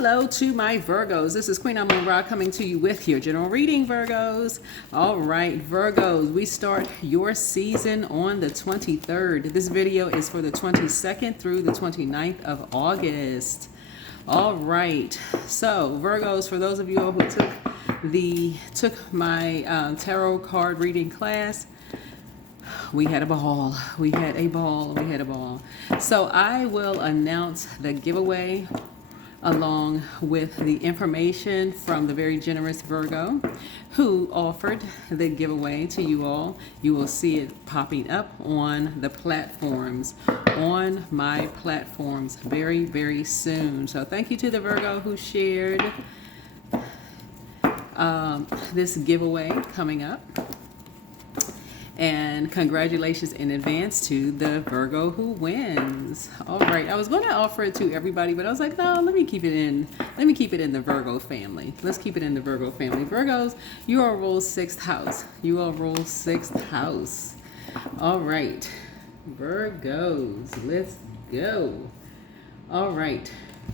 Hello to my Virgos. This is Queen Amun Ra coming to you with your general reading, Virgos. All right, Virgos, we start your season on the 23rd. This video is for the 22nd through the 29th of August. All right, so Virgos, for those of you who took my tarot card reading class, we had a ball. We had a ball. We had a ball. So I will announce the giveaway along with the information from the very generous Virgo who offered the giveaway to you all. You will see it popping up on the platforms, on my platforms very, very soon. So thank you to the Virgo who shared this giveaway coming up. And congratulations in advance to the Virgo who wins. All right, I was going to offer it to everybody, but I was like, no, let me keep it in the Virgo family. Let's keep it in the Virgo family. Virgos, you all rule 6th house. You all rule 6th house. All right, Virgos, let's go. All right,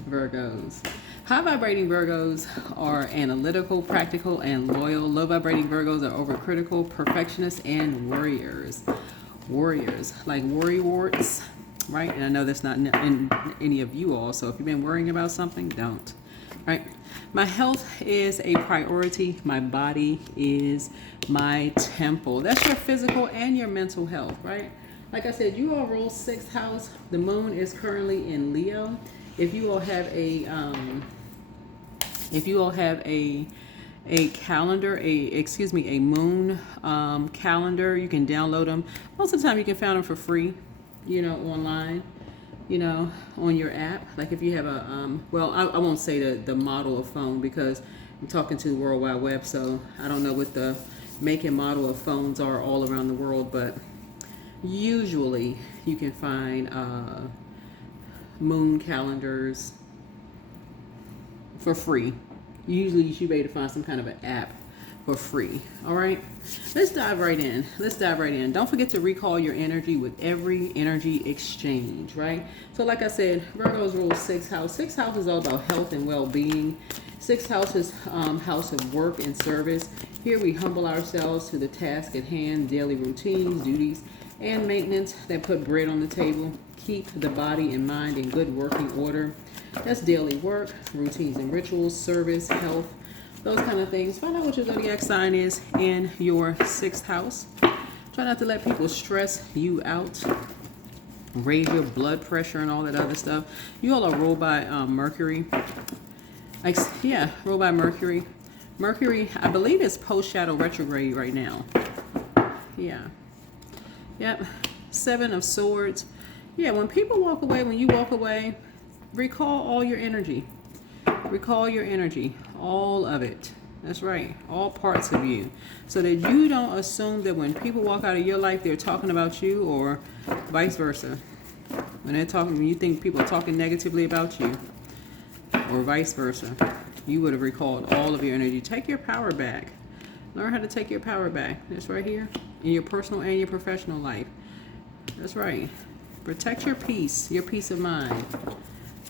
Virgos. High vibrating Virgos are analytical, practical, and loyal. Low vibrating Virgos are overcritical, perfectionists, and warriors. Warriors, like worrywarts, right? And I know that's not in any of you all, so if you've been worrying about something, don't. Right? My health is a priority. My body is my temple. That's your physical and your mental health, right? Like I said, you all rule 6th house. The moon is currently in Leo. If you all have a calendar, a moon calendar, you can download them. Most of the time you can find them for free, online, on your app. Like if you have a, I won't say the model of phone because I'm talking to the World Wide Web, so I don't know what the make and model of phones are all around the world, but usually you can find moon calendars for free. Usually you should be able to find some kind of an app for free. All right, let's dive right in. Don't forget to recall your energy with every energy exchange, right? So like I said, Virgos rule 6th house. 6th house is all about health and well-being. 6th house is house of work and service. Here we humble ourselves to the task at hand, daily routines, duties, and maintenance that put bread on the table. Keep the body and mind in good working order. That's daily work, routines and rituals, service, health, those kind of things. Find out what your zodiac sign is in your 6th house. Try not to let people stress you out, raise your blood pressure and all that other stuff. You all are ruled by Mercury. Ruled by Mercury. Mercury, I believe, is post-shadow retrograde right now. Yeah. Yep. 7 of Swords. Yeah, when people walk away, when you walk away, recall all your energy. Recall your energy, all of it. That's right, all parts of you. So that you don't assume that when people walk out of your life, they're talking about you, or vice versa. When you think people are talking negatively about you, or vice versa, you would have recalled all of your energy. Take your power back. Learn how to take your power back. That's right here in your personal and your professional life. That's right. Protect your peace of mind.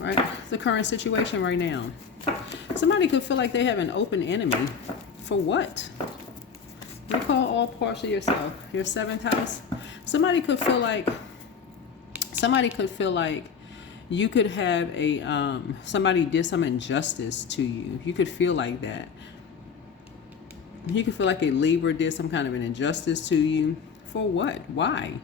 Right? It's the current situation right now. Somebody could feel like they have an open enemy. For what? Recall all parts of yourself. Your 7th house. Somebody could feel like you could have somebody did some injustice to you. You could feel like that. You could feel like a Libra did some kind of an injustice to you. For what? Why?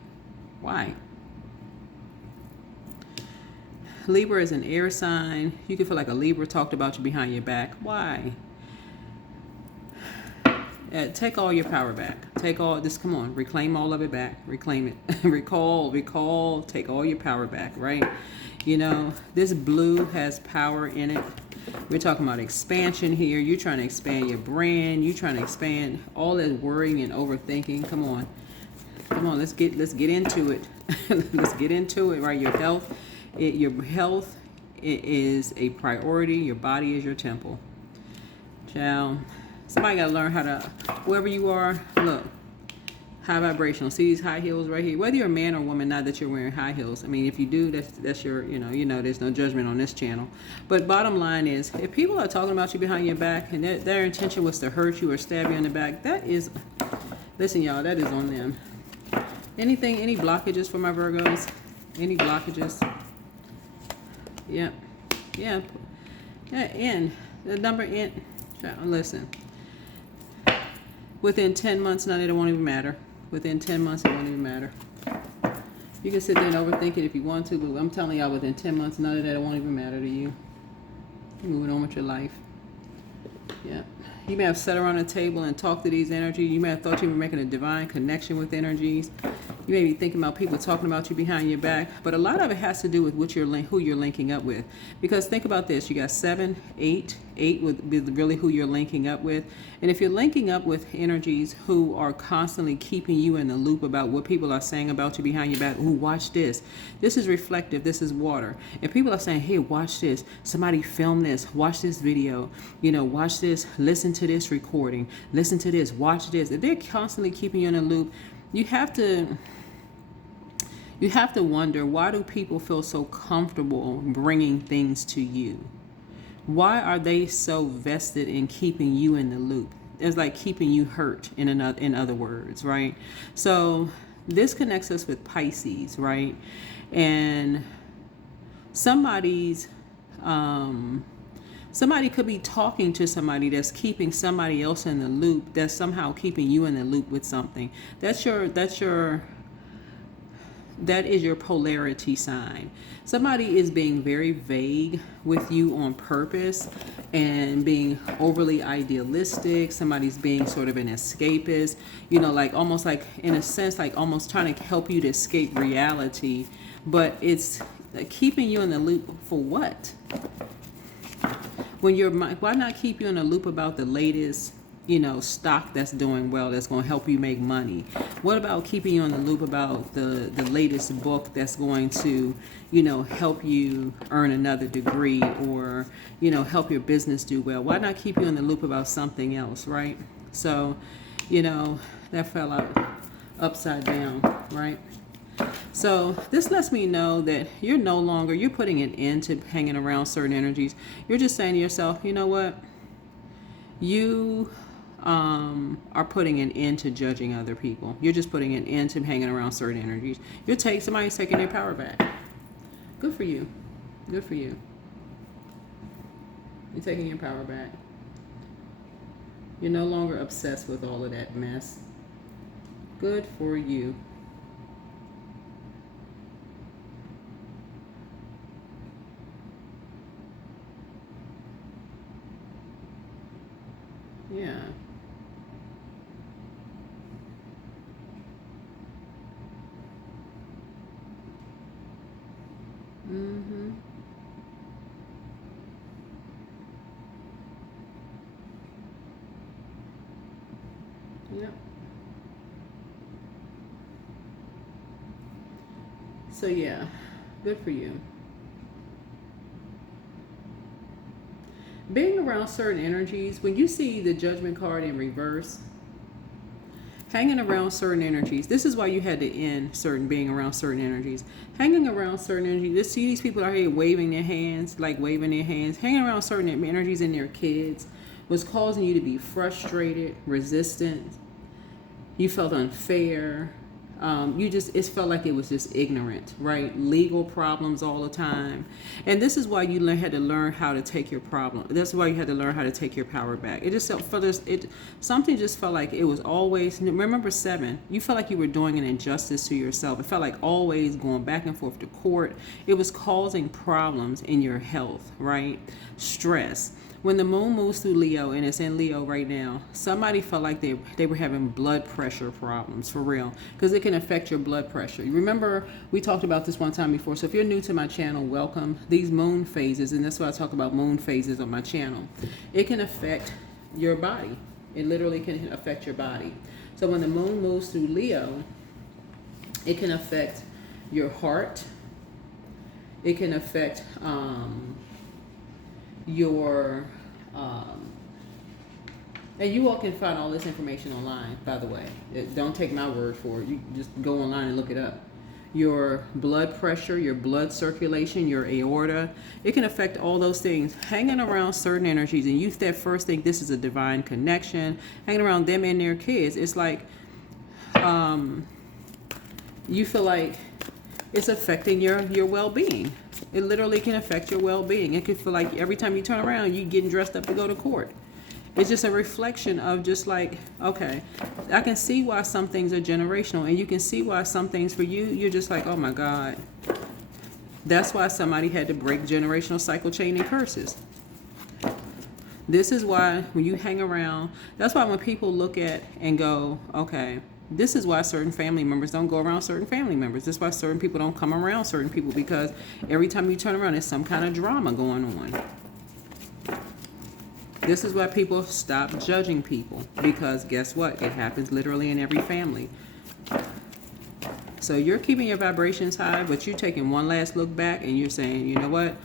Libra is an air sign. You can feel like a Libra talked about you behind your back. Why? Take all your power back. Come on, reclaim all of it back. Reclaim it. recall, take all your power back, right? This blue has power in it. We're talking about expansion here. You're trying to expand your brand. You're trying to expand all that worrying and overthinking. Come on, let's get into it. Let's get into it, right? Your health is a priority. Your body is your temple. Child, somebody got to learn how to, whoever you are, look, High vibrational. See these high heels right here? Whether you're a man or woman, not that you're wearing high heels. I mean, if you do, that's your, there's no judgment on this channel. But bottom line is, if people are talking about you behind your back and their intention was to hurt you or stab you in the back, that is, listen y'all, that is on them. Any blockages for my Virgos? Any blockages? Yep. Yeah. N. The number N. Listen. Within 10 months, none of it won't even matter. Within 10 months, it won't even matter. You can sit there and overthink it if you want to, but I'm telling y'all, within 10 months, none of that won't even matter to you. You're moving on with your life. Yeah. You may have sat around a table and talked to these energies. You may have thought you were making a divine connection with energies. You may be thinking about people talking about you behind your back, but a lot of it has to do with who you're linking up with. Because think about this, you got 7, 8 would be really who you're linking up with. And if you're linking up with energies who are constantly keeping you in the loop about what people are saying about you behind your back, ooh, watch this. This is reflective, this is water. And people are saying, hey, watch this. Somebody film this, watch this video, watch this, listen to this recording, listen to this, watch this. If they're constantly keeping you in a loop, you have to wonder, why do people feel so comfortable bringing things to you? Why are they so vested in keeping you in the loop? It's like keeping you hurt, in other words, right? So this connects us with Pisces, right? And somebody could be talking to somebody that's keeping somebody else in the loop, that's somehow keeping you in the loop with something. That is your polarity sign. Somebody is being very vague with you on purpose and being overly idealistic. Somebody's being sort of an escapist, like almost like, in a sense, like almost trying to help you to escape reality. But it's keeping you in the loop for what? Why not keep you in a loop about the latest, stock that's doing well, that's going to help you make money? What about keeping you in the loop about the latest book that's going to, help you earn another degree or, help your business do well? Why not keep you in the loop about something else, right? So, that fell out upside down, right? So this lets me know that you're putting an end to hanging around certain energies. You're just saying to yourself, you know what? You are putting an end to judging other people. You're just putting an end to hanging around certain energies. Somebody's taking their power back. Good for you. Good for you. You're taking your power back. You're no longer obsessed with all of that mess. Good for you. Yeah. Mm-hmm. Yep. So yeah, good for you. Being around certain energies, when you see the Judgment card in reverse, hanging around certain energies, this is why you had to end being around certain energies. Hanging around certain energies, just see these people out here waving their hands, hanging around certain energies in their kids was causing you to be frustrated, resistant. You felt unfair. It felt like it was just ignorant, right? Legal problems all the time. And this is why you had to learn how to take your problem. That's why you had to learn how to take your power back. It just something just felt like it was always, remember 7, you felt like you were doing an injustice to yourself. It felt like always going back and forth to court. It was causing problems in your health, right? Stress. When the moon moves through Leo, and it's in Leo right now, somebody felt like they were having blood pressure problems, for real, because it can affect your blood pressure. You remember we talked about this one time before, so if you're new to my channel, welcome. These moon phases, and that's why I talk about moon phases on my channel, it can affect your body. It literally can affect your body. So when the moon moves through Leo, it can affect your heart. It can affect And you all can find all this information online, by the way. Don't take my word for it. You just go online and look it up. Your blood pressure, your blood circulation, your aorta, it can affect all those things. Hanging around certain energies, and you that first think this is a divine connection, hanging around them and their kids, it's like you feel like it's affecting your well-being. It literally can affect your well-being. It can feel like every time you turn around, you're getting dressed up to go to court. It's just a reflection of just like, okay, I can see why some things are generational, and you can see why some things for you, you're just like, oh my God. That's why somebody had to break generational cycle chain and curses. This is why when you hang around, that's why when people look at and go, okay, this is why certain family members don't go around certain family members. This is why certain people don't come around certain people, because every time you turn around, there's some kind of drama going on. This is why people stop judging people, because guess what? It happens literally in every family. So you're keeping your vibrations high, but you're taking one last look back and you're saying, you know what?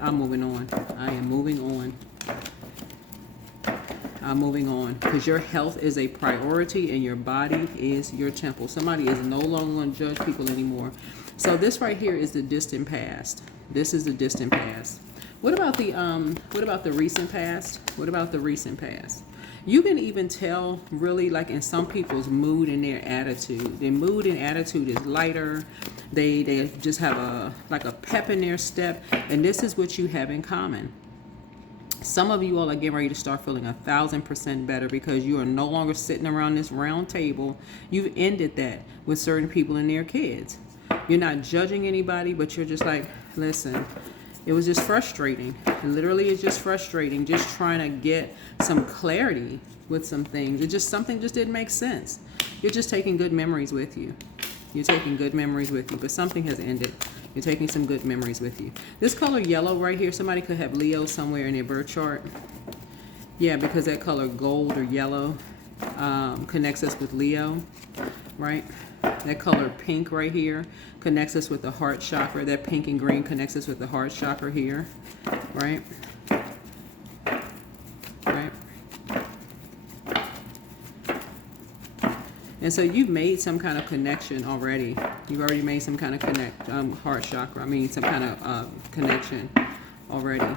I'm moving on. I am moving on. I'm moving on, because your health is a priority and your body is your temple. Somebody is no longer going to judge people anymore. So this right here is the distant past. This is the distant past. What about the recent past? What about the recent past? You can even tell really like in some people's mood and their attitude. Their mood and attitude is lighter. They just have a pep in their step, and this is what you have in common. Some of you all are getting ready to start feeling 1,000% better, because you are no longer sitting around this round table. You've ended that with certain people and their kids. You're not judging anybody, but you're just like, listen, it was just frustrating. Literally, it's just frustrating, just trying to get some clarity with some things. Something just didn't make sense. You're just taking good memories with you. You're taking good memories with you, but something has ended. You're taking some good memories with you. This color yellow right here, somebody could have Leo somewhere in their birth chart. Yeah, because that color gold or yellow connects us with Leo, right? That color pink right here connects us with the heart chakra. That pink and green connects us with the heart chakra here, right? Right. And so you've made some kind of connection already. You've already made some kind of heart chakra. I mean, some kind of connection already.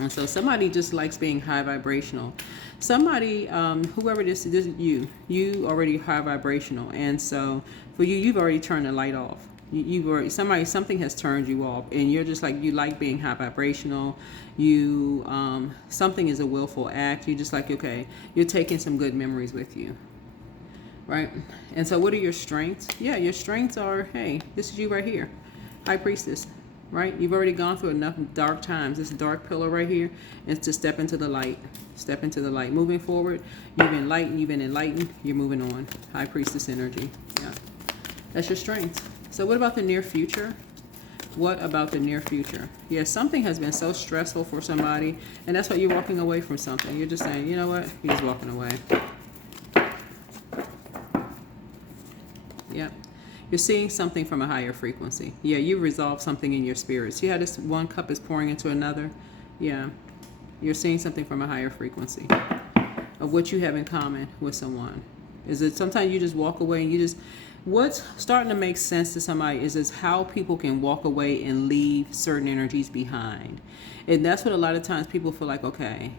And so somebody just likes being high vibrational. Somebody, whoever this is, you already high vibrational. And so for you, you've already turned the light off. You've already, something has turned you off, and you're just like, you like being high vibrational. You, something is a willful act. You're just like, okay, you're taking some good memories with you. Right? And so what are your strengths? Yeah, your strengths are, hey, this is you right here. High Priestess, right? You've already gone through enough dark times. This dark pillar right here is to step into the light. Step into the light. Moving forward, you've been enlightened, you're moving on. High Priestess energy. Yeah. That's your strength. So what about the near future? What about the near future? Yeah, something has been so stressful for somebody, and that's why you're walking away from something. You're just saying, you know what? You're just walking away. Yeah. You're seeing something from a higher frequency. Yeah, you resolve something in your spirit. See how this one cup is pouring into another? Yeah. You're seeing something from a higher frequency of what you have in common with someone. Is it sometimes you just walk away and you just, what's starting to make sense to somebody is how people can walk away and leave certain energies behind. And that's what a lot of times people feel like, okay,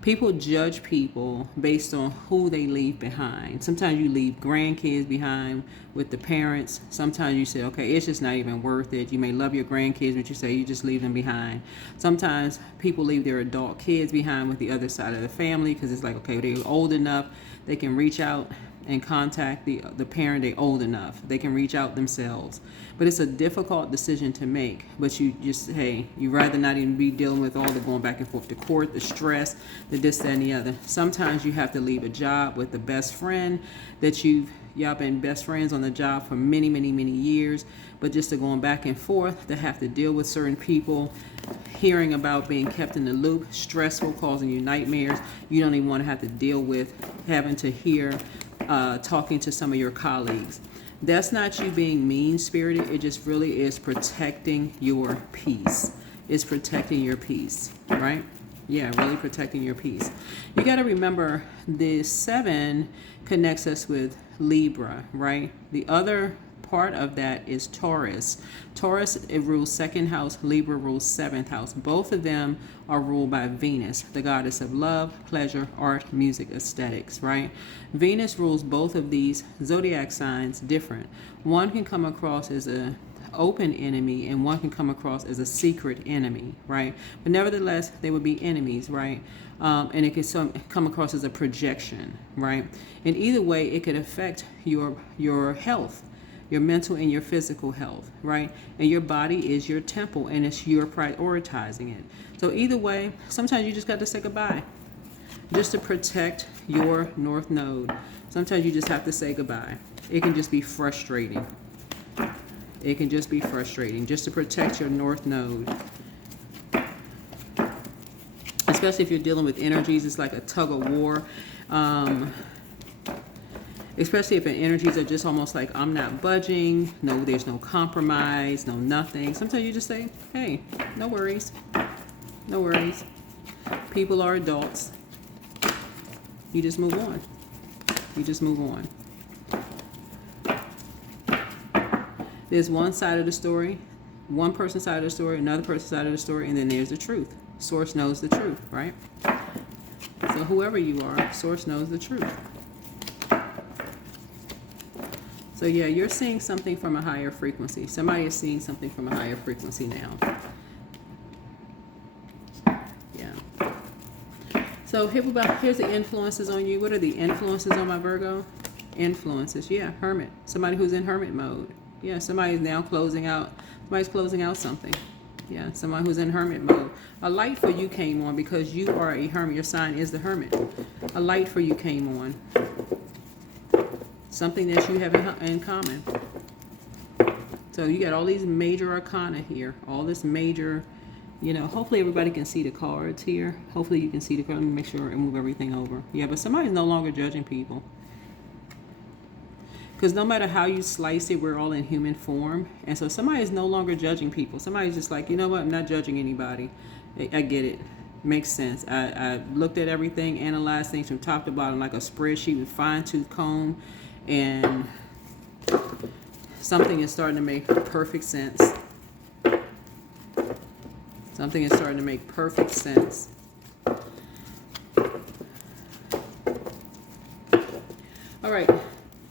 people judge people based on who they leave behind. Sometimes you leave grandkids behind with the parents. Sometimes you say, okay, it's just not even worth it. You may love your grandkids, but you say you just leave them behind. Sometimes people leave their adult kids behind with the other side of the family, because it's like, okay, they're old enough, they can reach out and contact the parent. They're old enough, they can reach out themselves. But it's a difficult decision to make. But you just, hey, you rather not even be dealing with all the going back and forth to court, the stress, the this, that, and the other. Sometimes you have to leave a job with the best friend that y'all been best friends on the job for many, many, many years. But just to going back and forth, to have to deal with certain people, hearing about being kept in the loop, stressful, causing you nightmares. You don't even want to have to deal with having to hear talking to some of your colleagues. That's not you being mean-spirited. It just really is protecting your peace. It's protecting your peace, right? Yeah, really protecting your peace. You got to remember the 7 connects us with Libra, right? The other part of that is Taurus. Taurus, it rules 2nd house. Libra rules 7th house. Both of them are ruled by Venus, the goddess of love, pleasure, art, music, aesthetics, right? Venus rules both of these zodiac signs different. One can come across as a open enemy, and one can come across as a secret enemy, right? But nevertheless, they would be enemies, right? And it can come across as a projection, right? And either way, it could affect your health, your mental and your physical health, right? And your body is your temple, and it's you're prioritizing it. So either way, sometimes you just got to say goodbye, just to protect your North Node. Sometimes you just have to say goodbye. It can just be frustrating. It can just be frustrating just to protect your North Node. Especially if you're dealing with energies, it's like a tug of war. Especially if the energies are just almost like, I'm not budging. No, there's no compromise, no nothing. Sometimes you just say, hey, no worries. No worries. People are adults. You just move on. You just move on. There's one side of the story, one person's side of the story, another person's side of the story, and then there's the truth. Source knows the truth, right? So whoever you are, Source knows the truth. So yeah, you're seeing something from a higher frequency. Somebody is seeing something from a higher frequency now. Yeah. So here's the influences on you. What are the influences on my Virgo? Influences, yeah, hermit. Somebody who's in hermit mode. Yeah, somebody's now closing out. Somebody's closing out something. Yeah, someone who's in hermit mode. A light for you came on because you are a hermit. Your sign is the hermit. A light for you came on. Something that you have in common. So you got all these major arcana here. All this major, hopefully everybody can see the cards here. Hopefully you can see the cards. Let me make sure and move everything over. Yeah, but somebody's no longer judging people. Because no matter how you slice it, we're all in human form. And so somebody is no longer judging people. Somebody's just like, you know what? I'm not judging anybody. I get it. Makes sense. I looked at everything, analyzed things from top to bottom like a spreadsheet with fine-tooth comb. And something is starting to make perfect sense. Something is starting to make perfect sense. All right.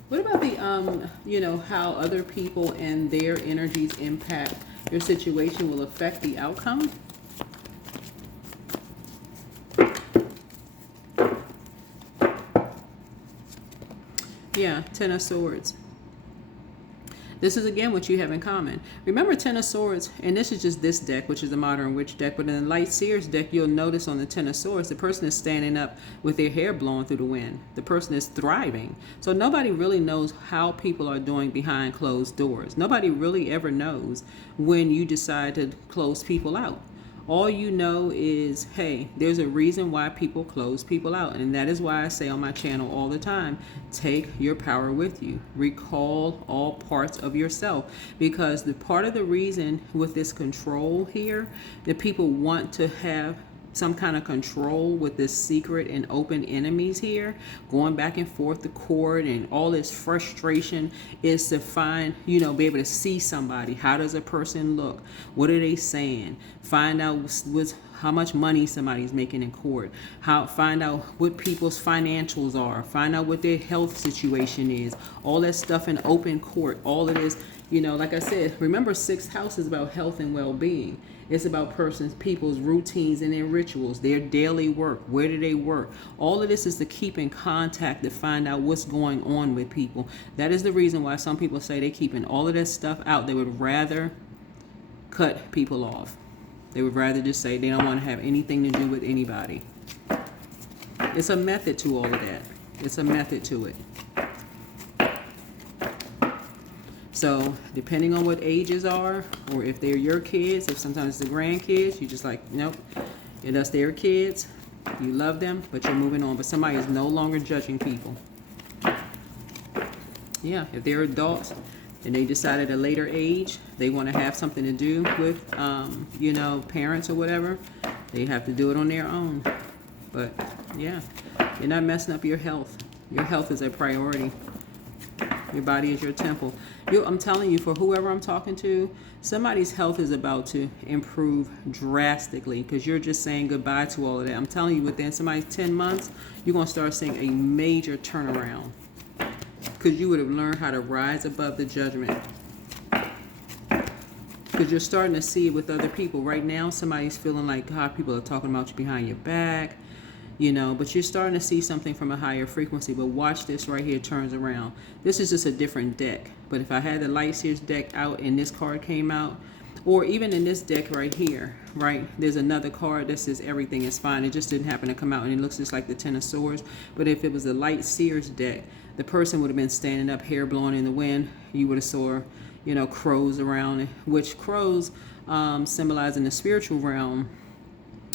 What about the, how other people and their energies impact your situation will affect the outcome? Yeah, 10 of Swords. This is again what you have in common. Remember 10 of Swords, and this is just this deck, which is the Modern Witch deck, but in the Light Seers deck, you'll notice on the 10 of Swords, the person is standing up with their hair blowing through the wind. The person is thriving. So nobody really knows how people are doing behind closed doors. Nobody really ever knows when you decide to close people out. All you know is, hey, there's a reason why people close people out. And that is why I say on my channel all the time, take your power with you. Recall all parts of yourself. Because the part of the reason with this control here, that people want to have some kind of control with this secret and open enemies here, going back and forth the court and all this frustration, is to find, be able to see somebody. How does a person look? What are they saying? Find out how much money somebody's making in court. Find out what people's financials are. Find out what their health situation is. All that stuff in open court. All of this, like I said, remember 6th house is about health and well-being. It's about people's routines and their rituals, their daily work. Where do they work? All of this is to keep in contact, to find out what's going on with people. That is the reason why some people say they're keeping all of that stuff out. They would rather cut people off. They would rather just say they don't want to have anything to do with anybody. It's a method to all of that. It's a method to it. So depending on what ages are, or if they're your kids, if sometimes it's the grandkids, you just like, nope, that's their kids. You love them, but you're moving on. But somebody is no longer judging people. Yeah, if they're adults and they decide at a later age they want to have something to do with, parents or whatever, They have to do it on their own. But yeah, you're not messing up your health. Your health is a priority. Your body is your temple. I'm telling you, for whoever I'm talking to, somebody's health is about to improve drastically because you're just saying goodbye to all of that. I'm telling you, within somebody's 10 months, you're going to start seeing a major turnaround because you would have learned how to rise above the judgment. Because you're starting to see it with other people. Right now, somebody's feeling like, God, people are talking about you behind your back. You know, but you're starting to see something from a higher frequency. But watch this right here, turns around. This is just a different deck. But if I had the Light Seers deck out and this card came out, or even in this deck right here, right, there's another card that says everything is fine. It just didn't happen to come out, and it looks just like the Ten of Swords. But if it was a Light Seers deck, the person would have been standing up, hair blowing in the wind. You would have saw, you know, crows around, which crows symbolize in the spiritual realm.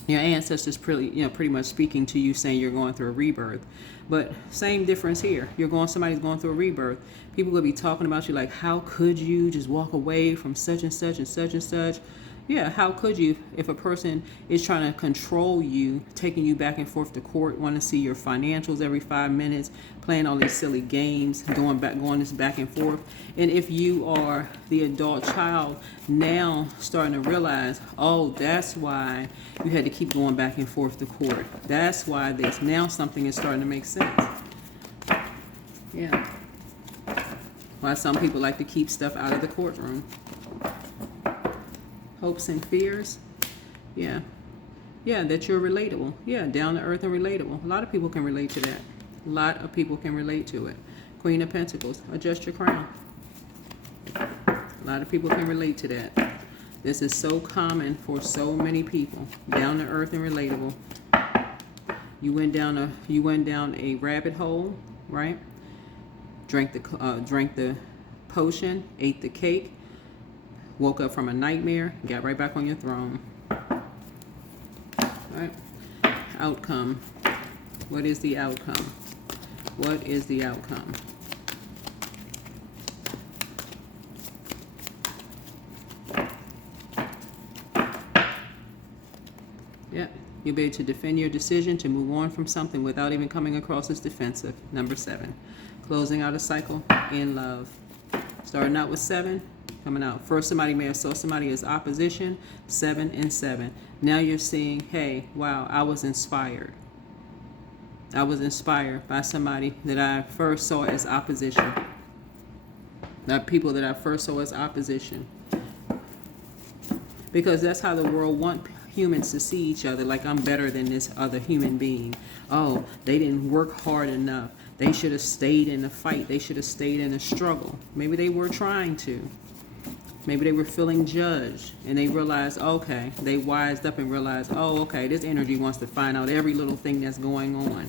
Your ancestors pretty much speaking to you, saying you're going through a rebirth. But same difference here. Somebody's going through a rebirth. People will be talking about you like, how could you just walk away from such and such and such and such? Yeah, how could you if a person is trying to control you, taking you back and forth to court, want to see your financials every 5 minutes, playing all these silly games, going this back and forth. And if you are the adult child now starting to realize, oh, that's why you had to keep going back and forth to court. That's why this. Now something is starting to make sense. Yeah. Why some people like to keep stuff out of the courtroom. Hopes and fears. Yeah, that you're relatable. Yeah, down to earth and relatable. A lot of people can relate to that. A lot of people can relate to it. Queen of Pentacles, adjust your crown. A lot of people can relate to that. This is so common for so many people. Down to earth and relatable. You went down a rabbit hole, right? Drank the potion, ate the cake. Woke up from a nightmare, got right back on your throne. All right. Outcome. What is the outcome? What is the outcome? Yep. You'll be able to defend your decision to move on from something without even coming across as defensive. Number 7. Closing out a cycle in love. Starting out with 7. Coming out. First, somebody may have saw somebody as opposition, 7 and 7. Now you're seeing, hey, wow, I was inspired. I was inspired by somebody that I first saw as opposition. People that I first saw as opposition. Because that's how the world wants humans to see each other, like I'm better than this other human being. Oh, they didn't work hard enough. They should have stayed in the fight. They should have stayed in the struggle. Maybe they were trying to. Maybe they were feeling judged and they realized, okay, they wised up and realized, oh, okay, this energy wants to find out every little thing that's going on.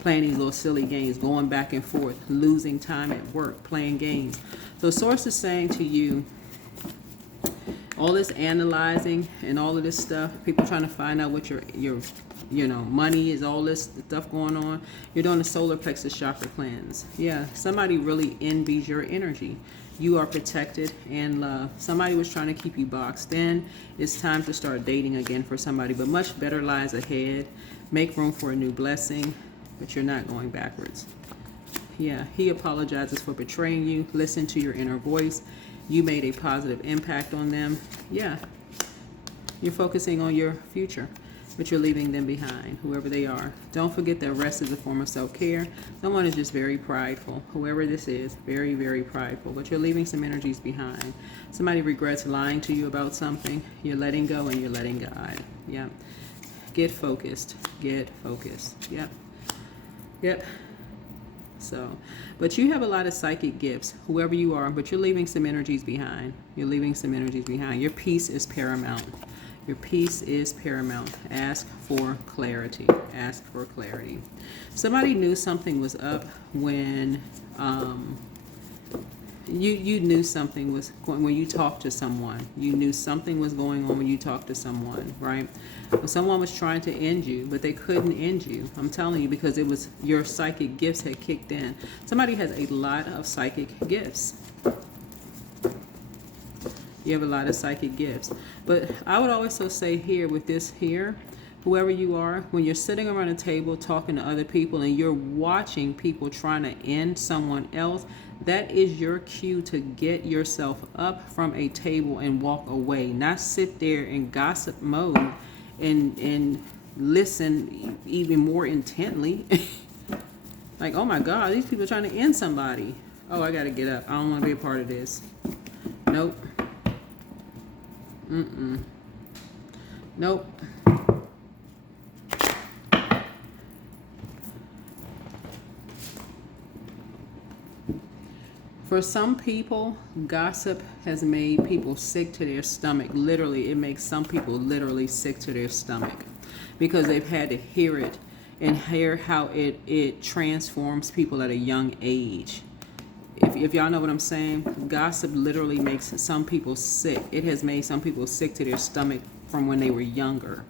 Playing these little silly games, going back and forth, losing time at work, playing games. So Source is saying to you, all this analyzing and all of this stuff, people trying to find out what your money is, all this stuff going on. You're doing a solar plexus chakra cleanse. Yeah, somebody really envies your energy. You are protected and loved. Somebody was trying to keep you boxed in. It's time to start dating again for somebody, but much better lies ahead. Make room for a new blessing, but you're not going backwards. Yeah, he apologizes for betraying you. Listen to your inner voice. You made a positive impact on them. Yeah, you're focusing on your future, but you're leaving them behind, whoever they are. Don't forget that rest is a form of self-care. Someone is just very prideful. Whoever this is, very, very prideful, but you're leaving some energies behind. Somebody regrets lying to you about something. You're letting go and you're letting God. Yeah. Get focused. Get focused. Yep. Yep. So, but you have a lot of psychic gifts, whoever you are, but you're leaving some energies behind. You're leaving some energies behind. Your peace is paramount. Your peace is paramount. Ask for clarity. Ask for clarity. Somebody knew something was up when you knew something was going when you talked to someone. You knew something was going on when you talked to someone, right? Well, someone was trying to end you, but they couldn't end you. I'm telling you, because it was your psychic gifts had kicked in. Somebody has a lot of psychic gifts. You have a lot of psychic gifts. But I would also say here with this here, whoever you are, when you're sitting around a table talking to other people and you're watching people trying to end someone else, that is your cue to get yourself up from a table and walk away. Not sit there in gossip mode and listen even more intently. Like, oh my God, these people are trying to end somebody. Oh, I gotta get up. I don't want to be a part of this. Nope. Nope. For some people, gossip has made people sick to their stomach. Literally, it makes some people literally sick to their stomach because they've had to hear it and hear how it transforms people at a young age. If y'all know what I'm saying, gossip literally makes some people sick. It has made some people sick to their stomach from when they were younger.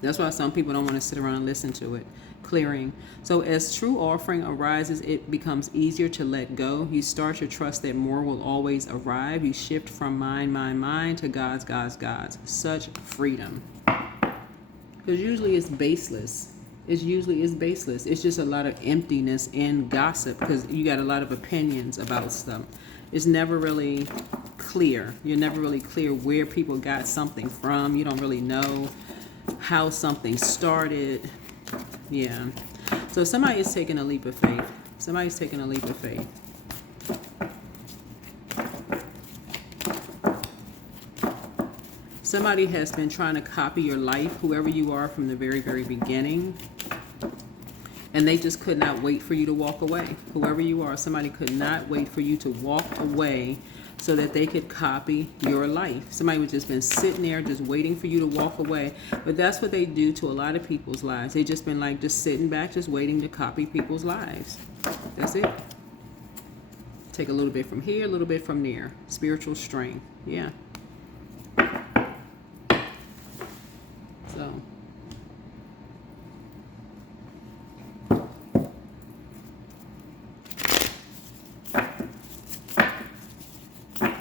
That's why some people don't want to sit around and listen to it. Clearing. So as true offering arises, it becomes easier to let go. You start to trust that more will always arrive. You shift from mine to God's. Such freedom. Because usually it's baseless. It's baseless. It's just a lot of emptiness and gossip because you got a lot of opinions about stuff. It's never really clear. You're never really clear where people got something from. You don't really know how something started. Yeah. So somebody is taking a leap of faith. Somebody's taking a leap of faith. Somebody has been trying to copy your life, whoever you are, from the very, very beginning. And they just could not wait for you to walk away. Whoever you are, somebody could not wait for you to walk away so that they could copy your life. Somebody was just been sitting there just waiting for you to walk away. But that's what they do to a lot of people's lives. They just been like just sitting back, just waiting to copy people's lives. That's it. Take a little bit from here, a little bit from there. Spiritual strength. Yeah.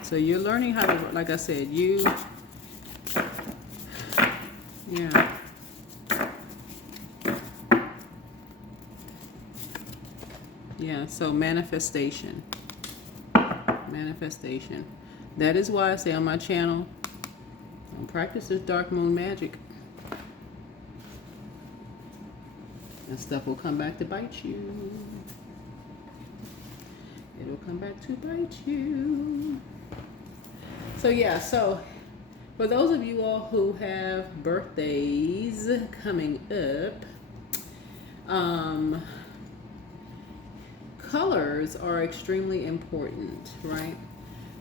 So you're learning how to, like I said, yeah. Yeah, so manifestation. Manifestation. That is why I say on my channel, don't practice this dark moon magic. And stuff will come back to bite you. It'll come back to bite you. So yeah, so for those of you all who have birthdays coming up, colors are extremely important, right?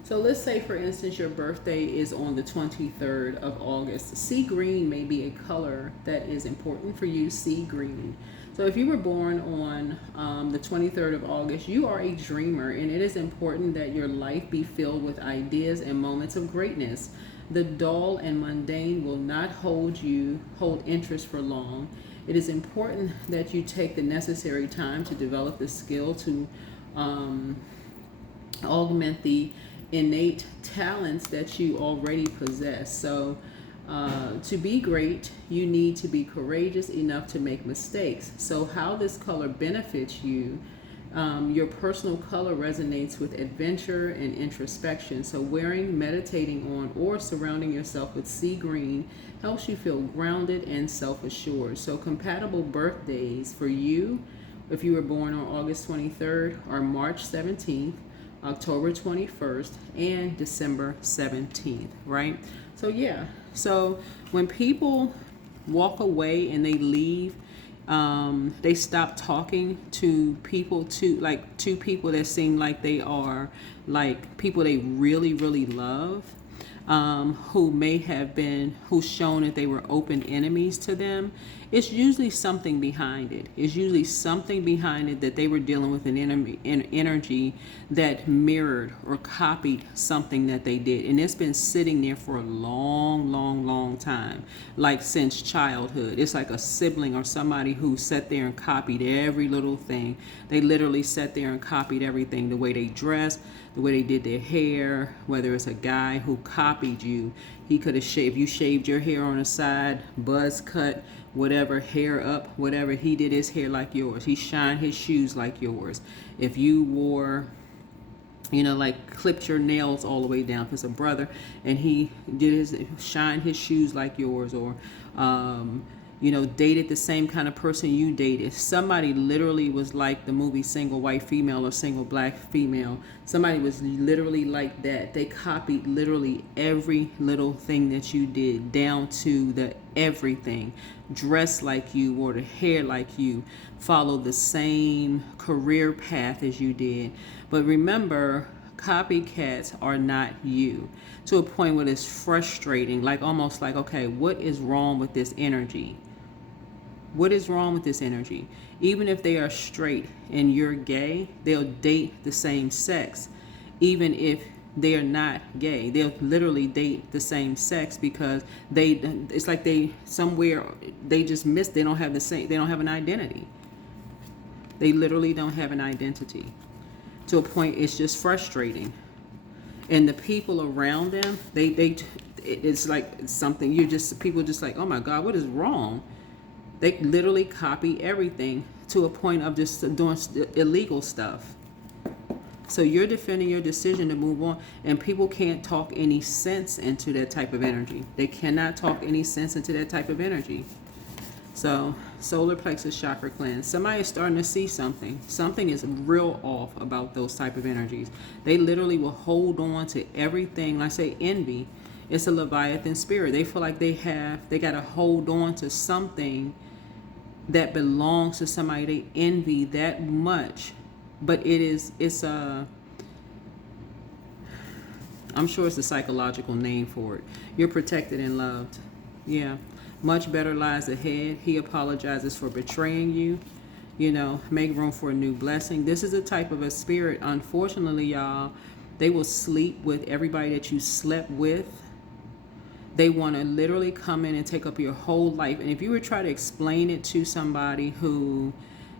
So let's say, for instance, your birthday is on the 23rd of August. Sea green may be a color that is important for you, sea green. So if you were born on the 23rd of August, you are a dreamer, and it is important that your life be filled with ideas and moments of greatness. The dull and mundane will not hold interest for long. It is important that you take the necessary time to develop the skill to augment the innate talents that you already possess. So to be great, you need to be courageous enough to make mistakes. So how this color benefits you, your personal color resonates with adventure and introspection. So wearing, meditating on, or surrounding yourself with sea green helps you feel grounded and self-assured. So compatible birthdays for you, if you were born on August 23rd, are March 17th, October 21st, and December 17th, right? So yeah, so when people walk away and they leave, they stop talking to people that seem like they are like people they really, really love. who may have been, who's shown that they were open enemies to them, it's usually something behind it. It's usually something behind it that they were dealing with an enemy, an energy that mirrored or copied something that they did. And it's been sitting there for a long, long, long time, like since childhood. It's like a sibling or somebody who sat there and copied every little thing. They literally sat there and copied everything, the way they dressed, the way they did their hair, whether it's a guy who copied you. He could have shaved, you shaved your hair on the side, buzz cut, whatever, hair up, whatever. He did his hair like yours. He shined his shoes like yours. If you wore, you know, like clipped your nails all the way down, if it's a brother, and he did his, shine his shoes like yours, or, you know, dated the same kind of person you dated. Somebody literally was like the movie Single White Female or Single Black Female. Somebody was literally like that. They copied literally every little thing that you did, down to the everything. Dressed like you, wore the hair like you, followed the same career path as you did. But remember, copycats are not you, to a point where it's frustrating, like almost like, okay, what is wrong with this energy? What is wrong with this energy? Even if they are straight and you're gay, they'll date the same sex. Even if they are not gay, they'll literally date the same sex, because it's like they somewhere, they just missed, they don't have the same, they don't have an identity. They literally don't have an identity, to a point it's just frustrating. And the people around them, it's like something, people just like, oh my God, what is wrong? They literally copy everything, to a point of just doing illegal stuff. So you're defending your decision to move on, and people can't talk any sense into that type of energy. They cannot talk any sense into that type of energy. So solar plexus chakra cleanse. Somebody is starting to see something. Something is real off about those type of energies. They literally will hold on to everything. Like I say, envy. It's a Leviathan spirit. They feel like they got to hold on to something that belongs to somebody they envy that much. But I'm sure it's a psychological name for it. You're protected and loved. Yeah. Much better lies ahead. He apologizes for betraying you. You know, make room for a new blessing. This is a type of a spirit, unfortunately, y'all. They will sleep with everybody that you slept with. They want to literally come in and take up your whole life. And if you were trying to explain it to somebody who,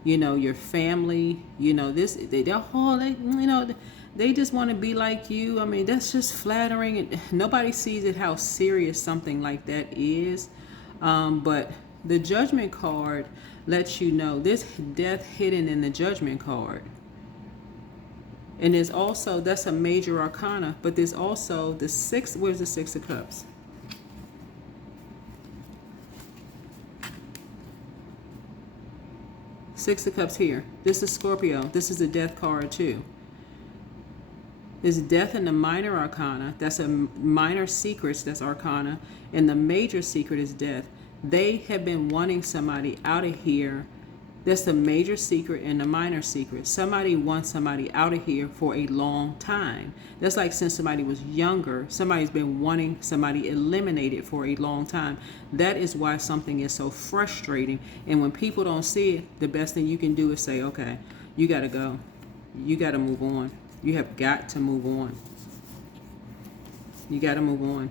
you know, your family, you know, they just want to be like you. I mean, that's just flattering. And nobody sees it, how serious something like that is. But the judgment card lets you know there's death hidden in the judgment card. And there's also, that's a major arcana, but there's also the six, where's the Six of Cups? Six of Cups here. This is Scorpio. This is a death card too. There's death in the minor arcana. That's a minor secrets, that's arcana. And the major secret is death. They have been wanting somebody out of here. That's the major secret and the minor secret. Somebody wants somebody out of here for a long time. That's like since somebody was younger, somebody's been wanting somebody eliminated for a long time. That is why something is so frustrating. And when people don't see it, the best thing you can do is say, okay, you got to go. You got to move on. You have got to move on. You got to move on.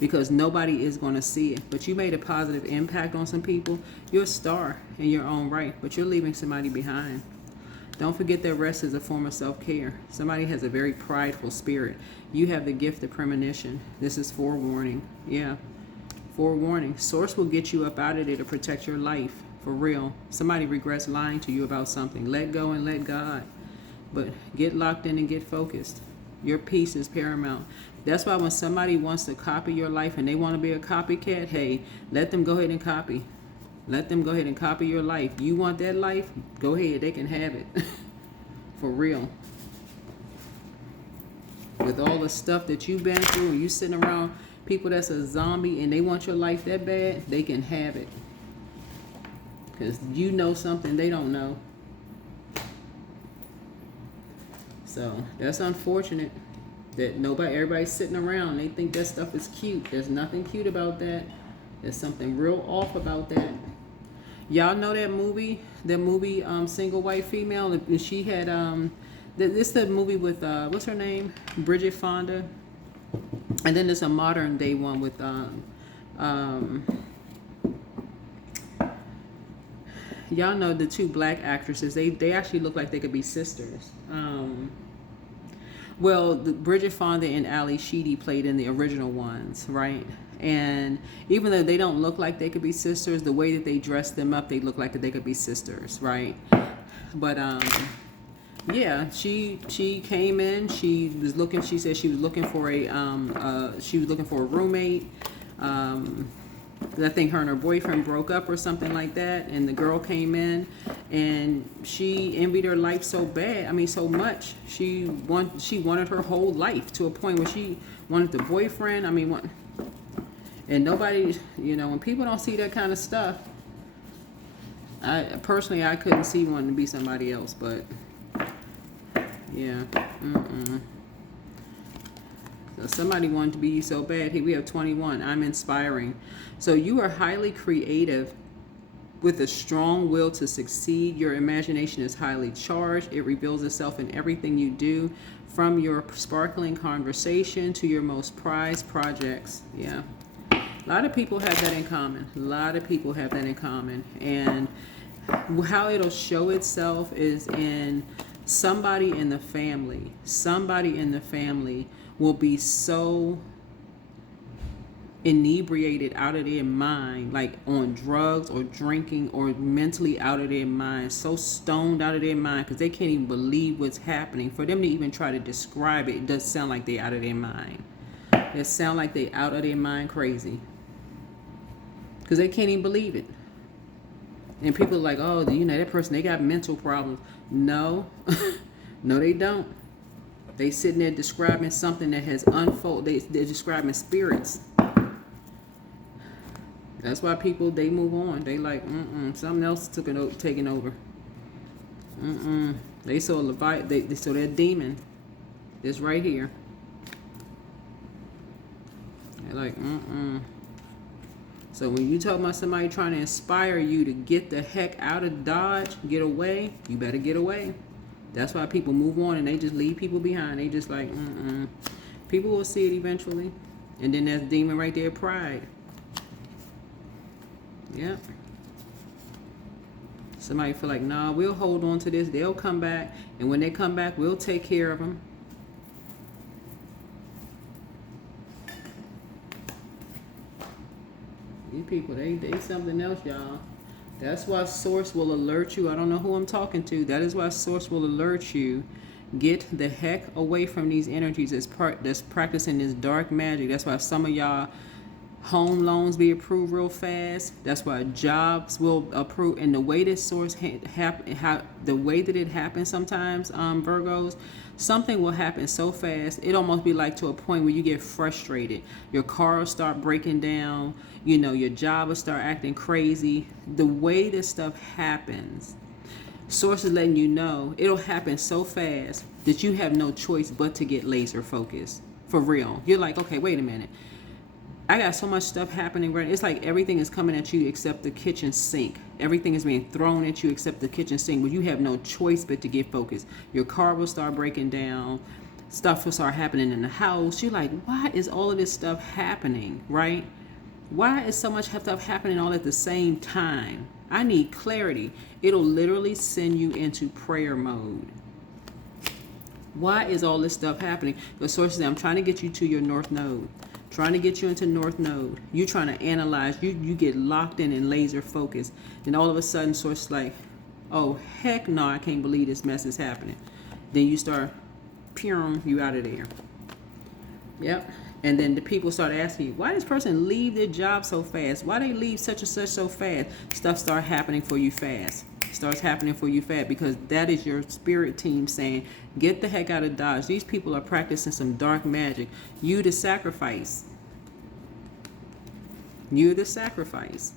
Because nobody is going to see it. But you made a positive impact on some people. You're a star in your own right, but you're leaving somebody behind. Don't forget that rest is a form of self-care. Somebody has a very prideful spirit. You have the gift of premonition. This is forewarning. Yeah, forewarning. Source will get you up out of there to protect your life. For real. Somebody regrets lying to you about something. Let go and let God. But get locked in and get focused. Your peace is paramount. That's why when somebody wants to copy your life and they want to be a copycat, hey, let them go ahead and copy. Let them go ahead and copy your life. You want that life? Go ahead. They can have it. For real. With all the stuff that you've been through, and you sitting around people that's a zombie and they want your life that bad, they can have it. Because you know something they don't know. So that's unfortunate. That everybody's sitting around. They think that stuff is cute. There's nothing cute about that. There's something real off about that. Y'all know that movie? Single White Female? And she had, this is the movie with, what's her name? Bridget Fonda. And then there's a modern day one with, y'all know the two black actresses. They actually look like they could be sisters. Well, Bridget Fonda and Ali Sheedy played in the original ones, right? And even though they don't look like they could be sisters, the way that they dressed them up, they look like they could be sisters, right? But yeah, she came in. She was looking. She said she was looking for a roommate. I think her and her boyfriend broke up or something like that, and the girl came in, and she envied her life so bad. I mean, so much. She wanted her whole life, to a point where she wanted the boyfriend. I mean, and nobody, when people don't see that kind of stuff, I couldn't see wanting to be somebody else, but yeah. So somebody wanted to be you so bad. Here we have 21. I'm inspiring. So you are highly creative with a strong will to succeed. Your imagination is highly charged. It reveals itself in everything you do, from your sparkling conversation to your most prized projects. Yeah. A lot of people have that in common. And how it'll show itself is in somebody in the family. Somebody in the family will be so inebriated, out of their mind, like on drugs or drinking, or mentally out of their mind, so stoned out of their mind, because they can't even believe what's happening. For them to even try to describe it, it does sound like they're out of their mind. It sound like they out of their mind crazy, because they can't even believe it. And people are like, oh, that person, they got mental problems. No. No, they don't. They sitting there describing something that has unfolded. They're describing spirits. That's why people, they move on. They like, something else taking over. They saw Leviathan. They saw that demon. It's right here. They're like, So when you talk about somebody trying to inspire you to get the heck out of Dodge, get away, you better get away. That's why people move on and they just leave people behind. They just like, People will see it eventually. And then that's demon right there, pride. Yeah. Somebody feel like, nah, we'll hold on to this. They'll come back. And when they come back, we'll take care of them. These people, they something else, y'all. That's why Source will alert you. I don't know who I'm talking to. That is why Source will alert you. Get the heck away from these energies that's practicing this dark magic. That's why some of y'all home loans be approved real fast. That's why jobs will approve. And the way this Source the way that it happens sometimes, Virgos, something will happen so fast. It almost be like to a point where you get frustrated. Your car will start breaking down. Your job will start acting crazy. The way this stuff happens, Source is letting you know it'll happen so fast that you have no choice but to get laser focused. For real. You're like, okay, wait a minute. I got so much stuff happening right. It's like everything is coming at you except the kitchen sink. Everything is being thrown at you except the kitchen sink, but you have no choice but to get focused. Your car will start breaking down. Stuff will start happening in the house. You're like, why is all of this stuff happening, right? Why is so much stuff happening all at the same time? I need clarity. It'll literally send you into prayer mode. Why is all this stuff happening? The Source says, I'm trying to get you to your North Node. Trying to get you into North Node. You trying to analyze. You get locked in and laser focused. Then all of a sudden, Source like, oh, heck no, I can't believe this mess is happening. Then you start, you out of there. Yep. And then the people start asking you, why does this person leave their job so fast? Why they leave such and such so fast? Stuff start happening for you fast. Starts happening for you fast, because that is your spirit team saying, get the heck out of Dodge. These people are practicing some dark magic. You the sacrifice. You the sacrifice.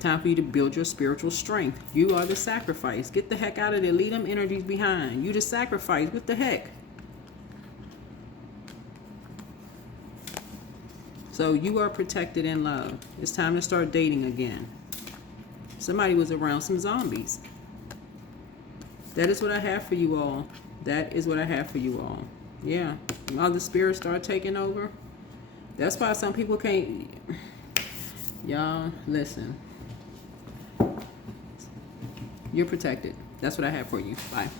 Time for you to build your spiritual strength. You are the sacrifice. Get the heck out of there. Leave them energies behind. You the sacrifice. What the heck? So you are protected in love. It's time to start dating again. Somebody was around some zombies. That is what I have for you all. That is what I have for you all. Yeah. All the spirits start taking over. That's why some people can't. Y'all, listen. You're protected. That's what I have for you. Bye.